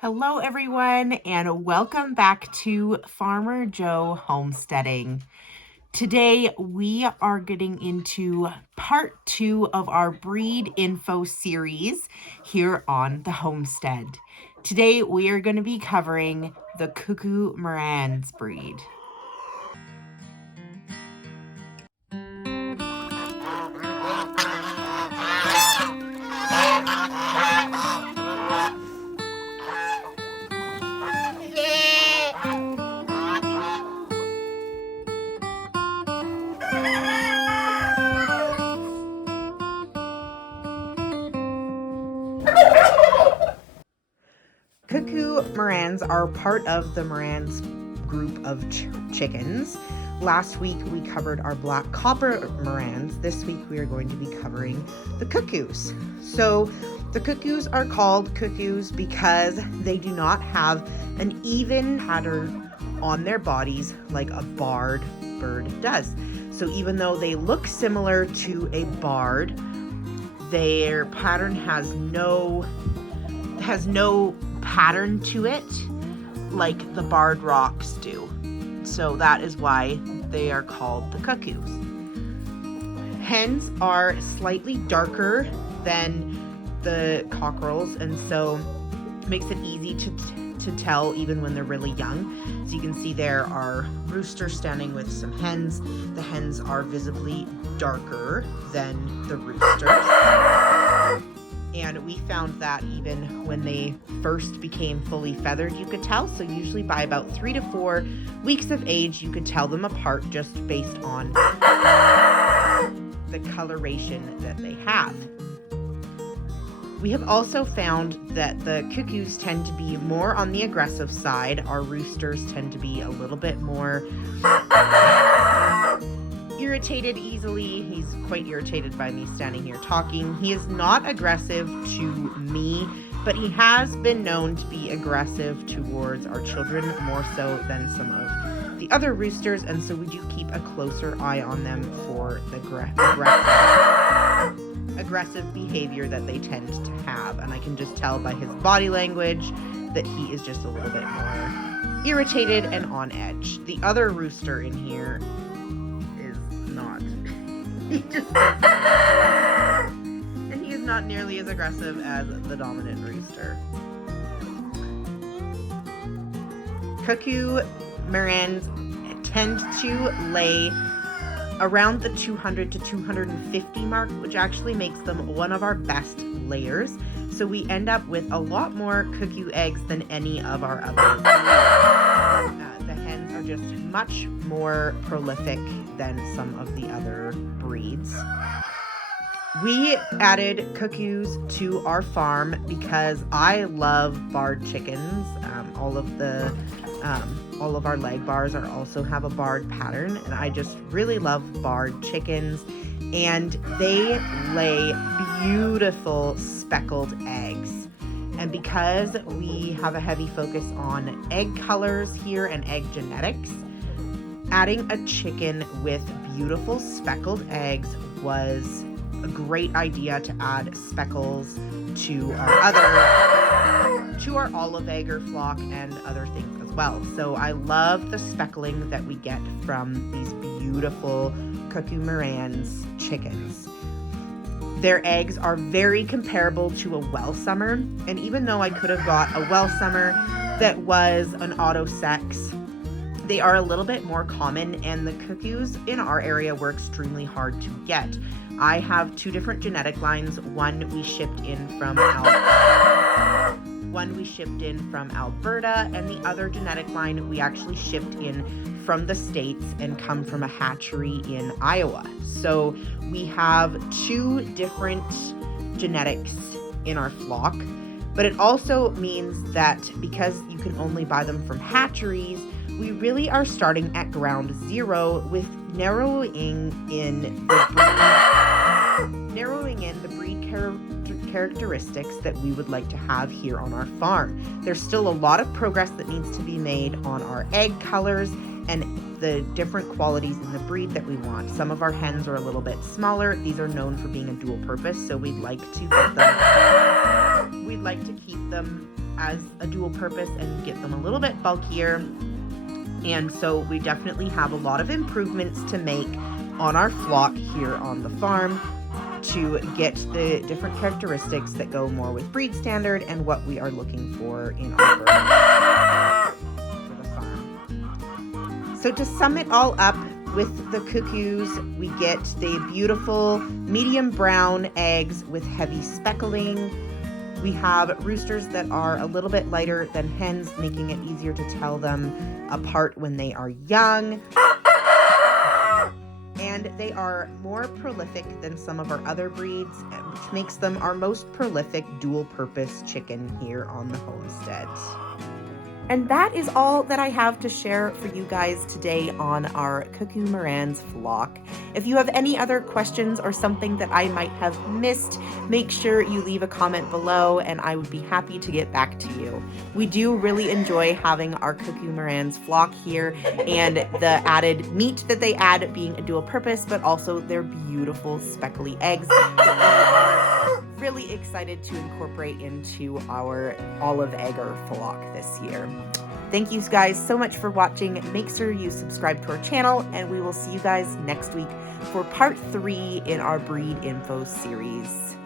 Hello everyone and welcome back to Farmer Joe Homesteading. Today we are getting into part 2 of our breed info series here on the homestead. Today we are going to be covering the Cuckoo Marans breed. Cuckoo Marans are part of the Marans group of chickens. Last week we covered our black copper Marans. This week we are going to be covering the cuckoos. So the cuckoos are called cuckoos because they do not have an even pattern on their bodies like a barred bird does. So even though they look similar to a barred, their pattern has no pattern to it like the barred rocks do. So that is why they are called the cuckoos. Hens are slightly darker than the cockerels, and so it makes it easy to tell even when they're really young. So you can see there are roosters standing with some hens. The hens are visibly darker than the roosters. And we found that even when they first became fully feathered, you could tell. So usually by about 3 to 4 weeks of age, you could tell them apart just based on the coloration that they have. We have also found that the cuckoos tend to be more on the aggressive side. Our roosters tend to be a little bit more irritated easily. He's quite irritated by me standing here talking. He is not aggressive to me, but he has been known to be aggressive towards our children, more so than some of the other roosters, and so we do keep a closer eye on them for the aggressive behavior that they tend to have. And I can just tell by his body language that he is just a little bit more irritated and on edge. The other rooster in here not. He just and he is not nearly as aggressive as the dominant rooster. Cuckoo Marans tend to lay around the 200 to 250 mark, which actually makes them one of our best layers. So we end up with a lot more cuckoo eggs than any of our other the hens are just much more prolific than some of the other breeds. We added cuckoos to our farm because I love barred chickens. All of our leg bars also have a barred pattern, and I just really love barred chickens. And they lay beautiful speckled eggs. And because we have a heavy focus on egg colors here and egg genetics, adding a chicken with beautiful speckled eggs was a great idea to add speckles to our olive egger flock and other things as well. So I love the speckling that we get from these beautiful Cuckoo Marans chickens. Their eggs are very comparable to a Welsummer, and even though I could have got a Welsummer that was an auto sex, they are a little bit more common, and the cuckoos in our area were extremely hard to get. I have 2 different genetic lines. One we shipped in from Alberta, and the other genetic line we actually shipped in from the States and come from a hatchery in Iowa. So we have 2 different genetics in our flock, but it also means that because you can only buy them from hatcheries, we really are starting at ground zero with narrowing in the breed characteristics that we would like to have here on our farm. There's still a lot of progress that needs to be made on our egg colors and the different qualities in the breed that we want. Some of our hens are a little bit smaller. These are known for being a dual purpose, so we'd like to like to keep them as a dual purpose and get them a little bit bulkier. And so we definitely have a lot of improvements to make on our flock here on the farm to get the different characteristics that go more with breed standard and what we are looking for in our bird for the farm. So to sum it all up, with the cuckoos, we get the beautiful medium brown eggs with heavy speckling. We have roosters that are a little bit lighter than hens, making it easier to tell them apart when they are young. And they are more prolific than some of our other breeds, which makes them our most prolific dual-purpose chicken here on the homestead. And that is all that I have to share for you guys today on our Cuckoo Marans flock. If you have any other questions or something that I might have missed, make sure you leave a comment below and I would be happy to get back to you. We do really enjoy having our Cuckoo Marans flock here and the added meat that they add being a dual purpose, but also their beautiful speckly eggs that we are really excited to incorporate into our olive egger flock this year. Thank you guys so much for watching. Make sure you subscribe to our channel and we will see you guys next week for part 3 in our breed info series.